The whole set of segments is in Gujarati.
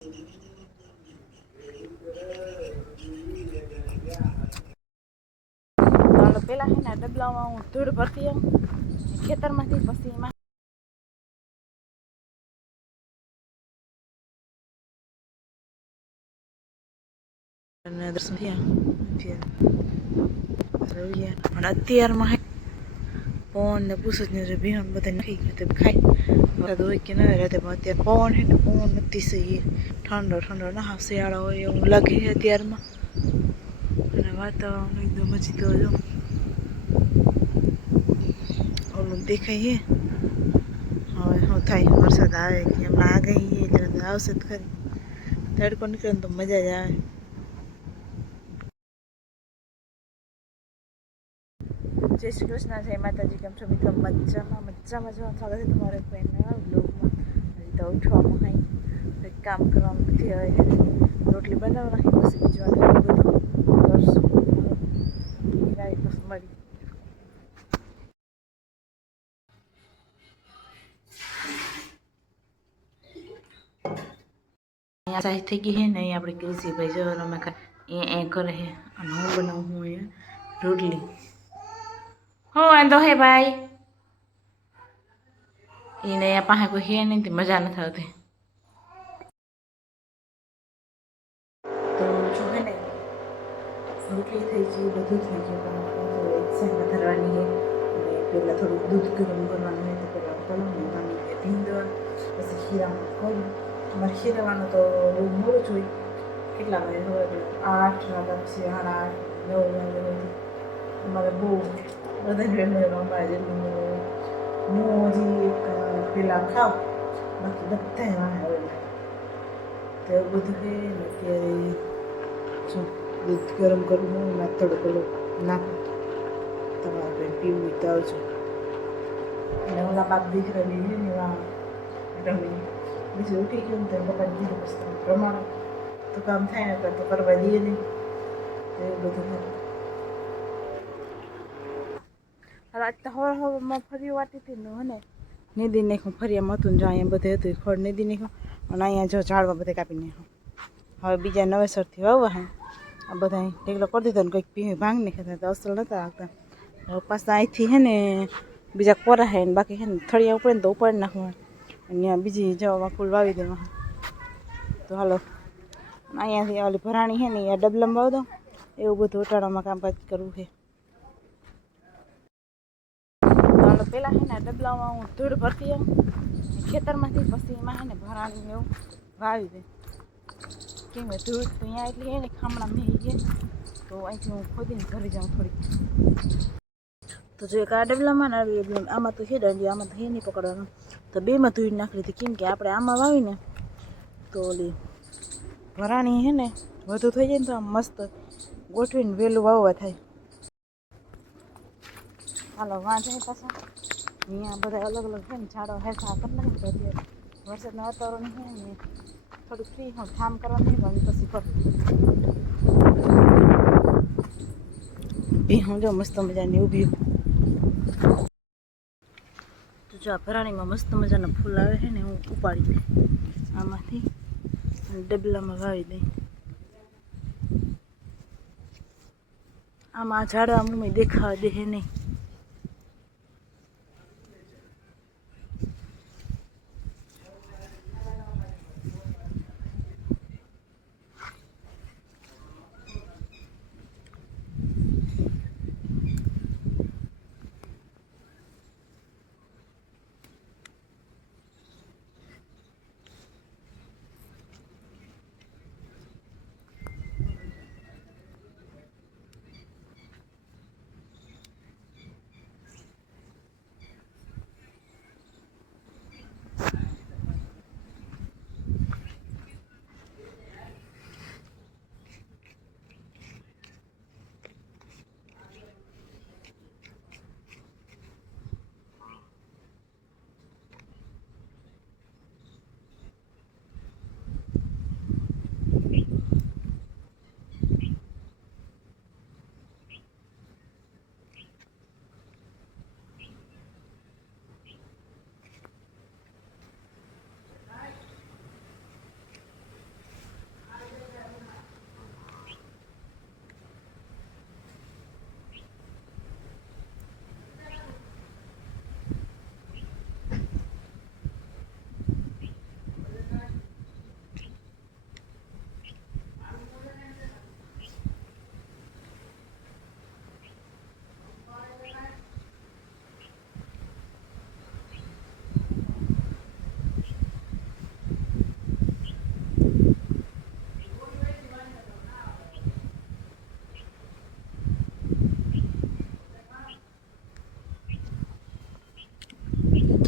પેલા હે ને ડબલામાં હું ધૂળ ભરતી આવું ખેતરમાંથી પછી એમાં દર્શન થયા અત્યારમાં પવન ને પૂછું જ નહીં બિહાન બધા નાખી ગયું ખાઈ વરસાદ હોય કે ના રાતે પણ અત્યારે પવન છે ને પવન નથી સહી ઠંડો ઠંડો ના શિયાળો હોય એવું લાગે છે અત્યારમાં અને વાતાવરણ એકદમ હજી તો જો ઓલું દેખાય છે હવે શું થાય વરસાદ આવે કે હમણાં આગાહી એટલે આવશે જ ખરી તડકો નીકળે ને તો મજા જ આવે જય શ્રી કૃષ્ણ જય માતાજી કેમ છો મિત્રો મજામાં મજામાં જવાનું સ્વાગત છે તમારે કોઈ નવા બ્લોગમાં હજી તો ઉઠવામાં હાઈ કંઈક કામ કરવાનું નથી હવે રોટલી બનાવવા નાખી પછી બીજું બધું કરશું પછી મળી અહીંયા સાઈઝ થઈ ગઈ છે ને અહીંયા આપણે કૃષિભાઈ જો અમે એ કરે છે અને હું બનાવું હું અહીંયા રોટલી હો વાંધો હે ભાઈ એને પાસે કોઈ હે નહીં મજા નથી આવતી તો જો હે ને રોટલી થઈ ગઈ બધું થઈ ગયું એક સાઈડ ધરવાની છે અને પહેલાં થોડુંક દૂધ ગરમ કરવાનું હોય તો પહેલાં કરું ને મામી ભીંદવા પછી ખીરામાં કરું અમારે ખીરાવાનું તો બહુ મોડું જ હોય કેટલા વાગે હવે 8 વાગ્યા પછી 8:30 9 વાગે હોય અમારે બહુ બધા અમારે જેટલું હું હજી એક પેલા ખાવ બાકી બધા વાહ હોય તો એવું બધું છે ને અત્યારે શું દૂધ ગરમ કરવું એમાં થોડું પેલું નાખું તમારે કંઈ પીવું તો આવજો અને ઓલા બાપ દીકરાની છે ને એવા રમી બીજું ઉઠી ગયું તો પપ્પાને દીધું પછી પ્રમાણે તો કામ થાય ને તો કરવા દઈએ નહીં તો એવું બધું થાય આજ તો હવામાં ફરી વાટી હતી ને હને નીદી નાખ્યું ફરિયામાં હતું ને જો અહીંયા બધે હતું ખડ નીદી નાખ્યું અને અહીંયા જો ઝાડવા બધે કાપી નાખ્યું હવે બીજા નવેસરથી વાવવા હે આ બધા ઢેકલો કરી દીધો ને કંઈક પીવી ભાંગ નાખ્યા તો અસલ નહોતા આવતા હવે પાછા અહીંથી હે ને બીજા કોરા હે ને બાકી હે ને થળિયા ઉપડે ને તો ઉપાડી નાખવા અને ત્યાં બીજી જવામાં ફૂલ વાવી દેવા તો હાલો અહીંયાથી ઓલી ભરાણી છે ને અહીંયા ડબલમ વાવ દો એવું બધું ઉટાળામાં કામકાજ કરવું છે પેલા હે ને ડબલામાં હું ધૂળ ભરતી આવું ખેતરમાંથી પછી એમાં હે ને ભરાણી એવું વાવી દે કેમ ધૂળ તો અહીંયા એટલી હે ને ખામણા મેહી ગયા તો અહીંથી હું ખોદીને ભરી જાઉં થોડીક તો જો એક આ ડબલામાં ને આમાં તો છે દંડી આમાં તો હે નહીં પકડવાનું તો બેમાં ધૂળ નાખી હતી કેમ કે આપણે આમાં વાવીને તો ઓલી ભરાણી હે ને વધુ થઈ જાય ને તો આમ મસ્ત ગોઠવીને વહેલું વાવવા થાય હાલો વાંધો નહીં પાછા અહીંયા બધા અલગ અલગ છે ને ઝાડો હેઠા કરી નાખે તો અત્યારે વરસાદના વાતાવરણ છે ને થોડુંક ફ્રી હું કામ કરવાનું નહીં પણ પછી કરું એ હું જો મસ્ત મજાની ઊભી તો જો આ ભરાણીમાં મસ્ત મજાના ફૂલ આવે છે ને હું ઉપાડી દઈ આમાંથી ડબલામાં વાવી દઈ આમાં ઝાડવા મમ્મી દેખાવા દે નહીં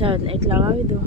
જાવ ને એટલા વાવી દઉં.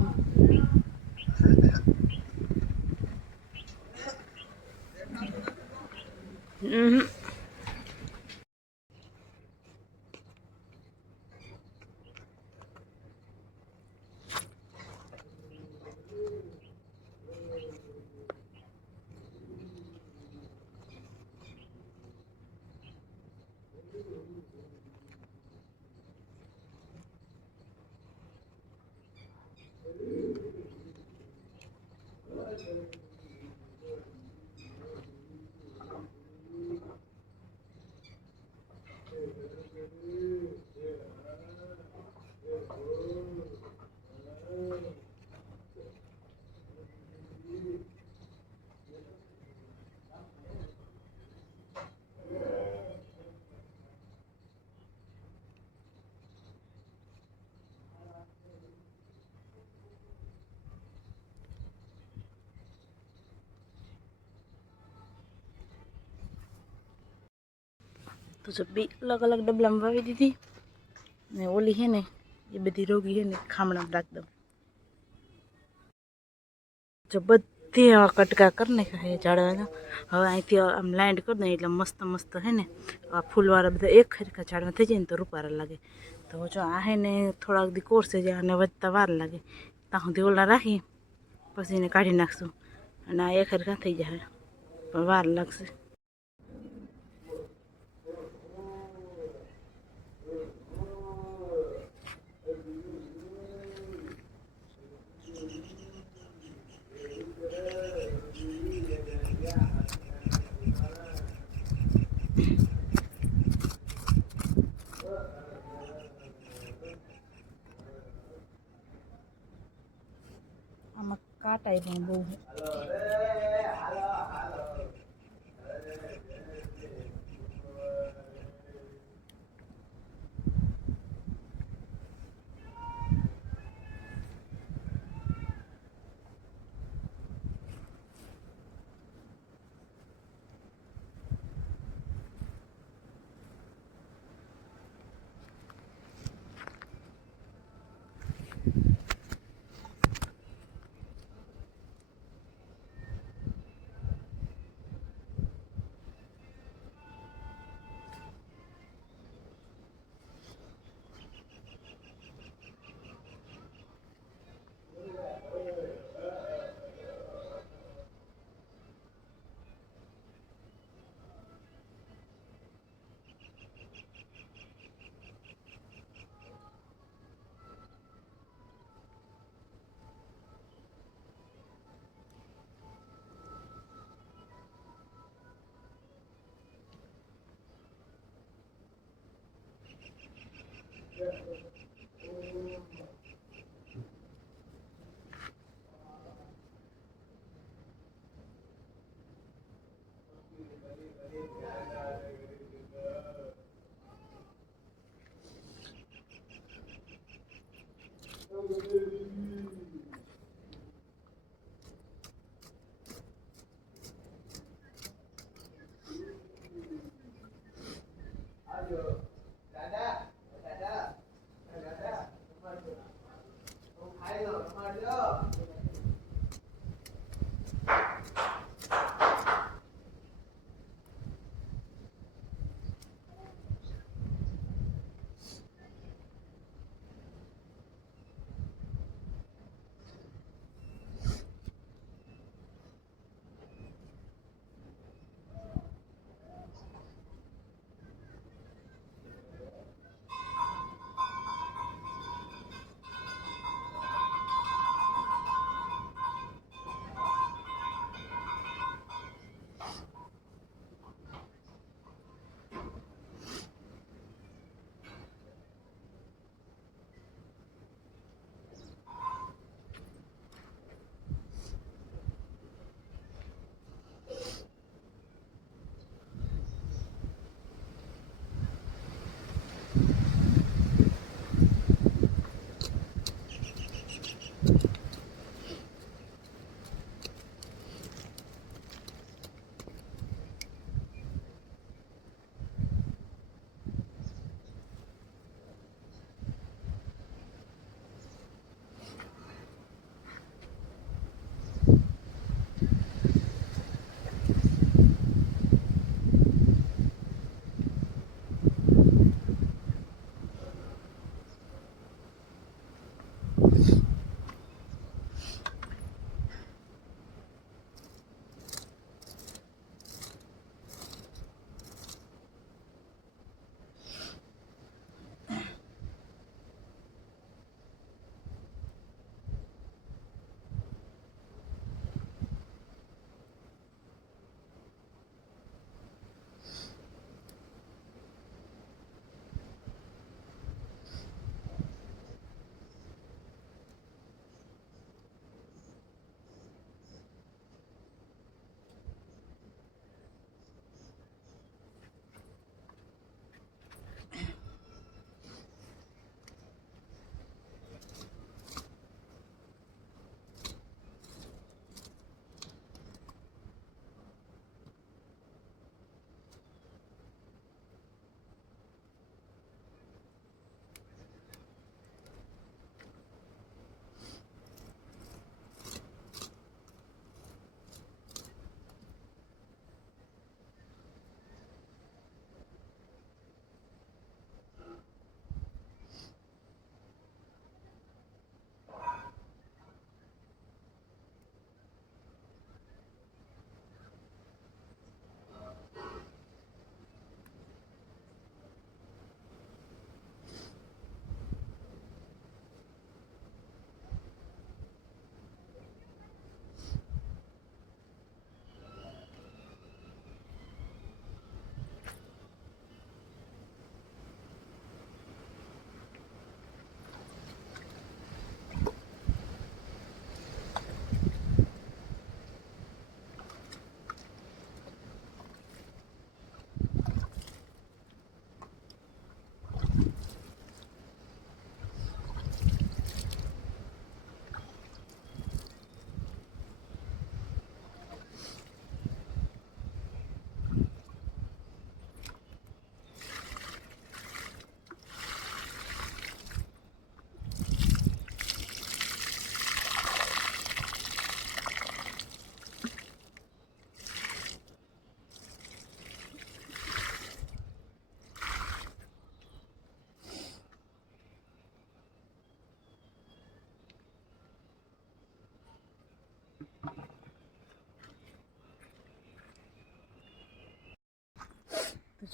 તો જો બે અલગ અલગ ડબલામાં વાવી દીધી ને ઓલી છે ને એ બધી રોગી છે ને ખામણામાં રાખ દઉં. જો બધી આવા કટકા કરી નાખ્યા એ ઝાડવાના. હવે અહીંથી આમ લાઇન્ડ કરી દઈએ એટલે મસ્ત મસ્ત હે ને આ ફૂલવાળા બધા એક ખરખા ઝાડવા થઈ જાય ને તો રૂપારા લાગે. તો જો આ હે ને થોડાક દી કોર્સે જાય અને વધતા વાર લાગે ત્યાં સુધી ઓલા રાખી પછી એને કાઢી નાખશું અને આ એક ખરખા થઈ જાય પણ વાર લાગશે. આમાં કાંટાય પણ બહુ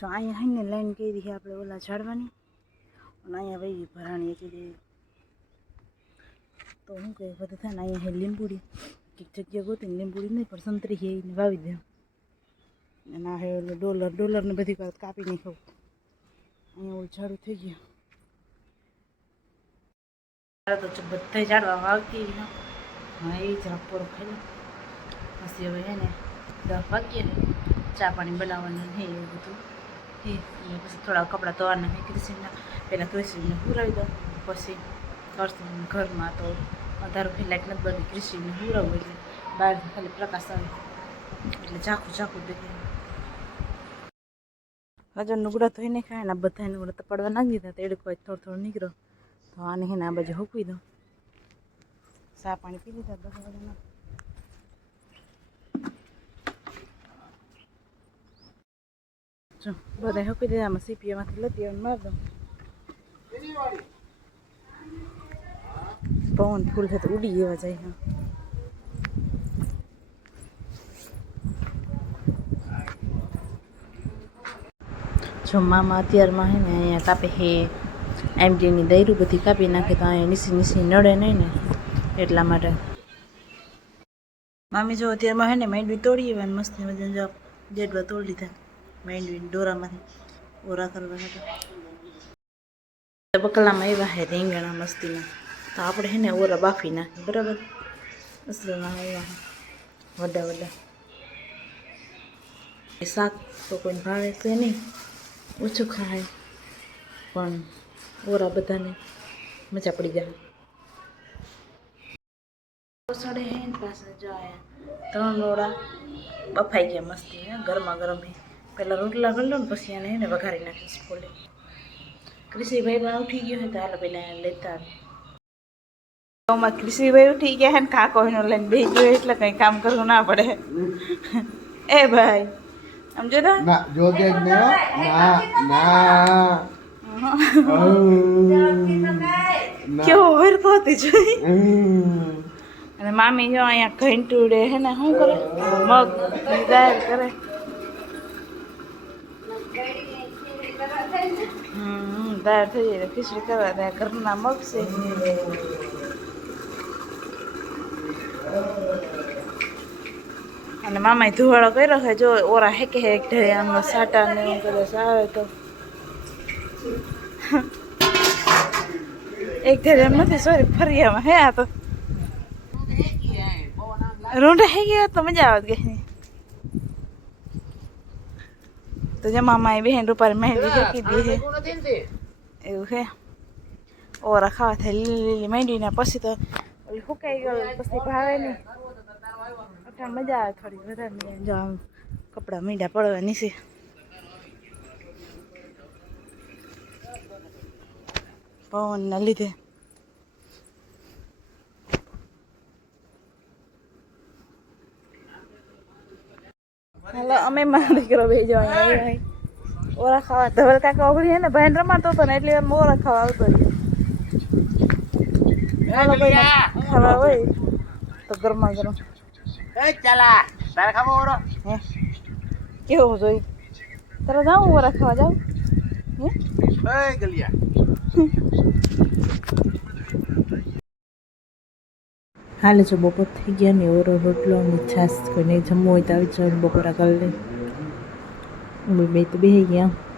જો અહીંયા હાઈને લાઈન કરી છે આપણે ઓલા ઝાડવાની અને અહીંયા વહી ભરાણી કરી તો શું કહે બધું થાય ને અહીંયા હે લીંબુડી કંઈક જગ્યા ગોતીને લીંબુડી નહીં પણ સંતરી છે એને વાવી દે અને આ હે ડોલરને બધી વાત કાપી નહીં ખાવું અહીંયા ઓલું ઝાડું થઈ ગયું તો બધા ઝાડવા વાવતી હા એ જ પૂરો ખાઈ પછી હવે હે ને 10 વાગ્યા ચા પાણી બનાવવાનું હે એવું બધું હે પછી થોડા કપડાં ધોવાના હે ક્રિસ્ટીના પહેલાં ક્રિસ્ટીને હુરાવી દો પછી કરશું ઘરમાં તો અંધારું ફેલાઈટ નથી બની ક્રિસ્ટીને હુરાવું એટલે બહારથી ખાલી પ્રકાશ આવે એટલે ઝાખું દેખાય હજુ નુગડા ધોઈને ખાય ને બધા નુગડા તો પડવા નાખી દીધા તો એડકો થોડું નીકળ્યો તો આને હે ને આ બાજુ હૂકવી દો ચા પાણી પી લીધા 10 વાગ્યાના જો બધા હૂકી દીધા આમાં સીપીએમાંથી લતી અને મારી દઉં પવન ફૂલ છે તો ઉડી એવા જાય હા જો મામા અત્યારમાં હે ને અહીંયા કાપે હે એમડીની દૈરું બધી કાપી નાખે તો અહીંયા નીસી નડે નહીં ને એટલા માટે મામી જો અત્યારમાં હે ને માંડવી તોડી એવા મસ્ત વજન જો જેડવા તોડી લીધા માંડવી દોરામાંથી ઓરા કરવા હતા બકલામાં એવા હે રીંગણા મસ્તીના તો આપણે હે ને ઓરા બાફી નાખીએ બરાબર અસલમાં એવા વડા શાક તો કોઈને ભાવે છે નહીં ઓછું ખાય પણ ઓરા બધાને મજા પડી જાય સડે હે ને પાછા જો આયા 3 ઓરા બફાઈ ગયા મસ્તી હે ગરમા ગરમ હે પહેલાં રોટલા કરી લો ને પછી એને હે ને વઘારી નાખીશ ફોલે કૃષિભાઈ પણ ઉઠી ગયો હે તો હાલ પહેલાં લેતા કૃષિભાઈ ઉઠી ગયા હે ને કાકો એનો લઈને બેસી ગયો એટલે કંઈ કામ કરવું ના પડે એ ભાઈ સમજો ને ના જો દે ના કેવો વેર કોતી જોઈ અને મામી જો અહીંયા ઘંટુડે હે ને શું કરે મગ દાળ કરે દાળ થઈ જાય ખીચડી કરવા દે ઘરના મગ છે અને મામાએ ધુવાળો કર્યો છે જો ઓરા હેકે હેક ઢે આમાં સાટા ને એવું કદાચ આવે તો એક ધરે એમ નથી સોરી ફરિયામાં હે આ તો રૂંઢા હે ગયા તો મજા આવત ગઈ તો જે મામાએ બહેન રૂપારી મહેંદી જોકી દી હે એવું હે ઓરા ખાવા થાય લીલી માંડીને પછી તો ઓલી સુકાઈ ગયો પછી ભાવે નહીં મજા આવે થોડી વધારે જો આમ કપડાં મીંડા પડવાની છે પવનના લીધે હાલો અમે મારા દીકરો બે જવા ઓરા ખાવા ધવલ કાકા ઓગળી ને ભાઈ રમાતો હતો ને એટલે ઓરા ખાવા આવતો હાલો ભાઈ ખાવા હોય તો ગરમા ગરમ ચલા તારે ખાવા ઓરો હે કેવો જોઈ તારે જાવ ઓરા ખાવા જાવ હે એ ગલિયા હાલે જો બપોર થઈ ગયા ને ઓરો રોટલો ને છાશ કોઈને જમવું હોય તો આવી જાવ બપોરા કરી લે બે તો બેસી ગયા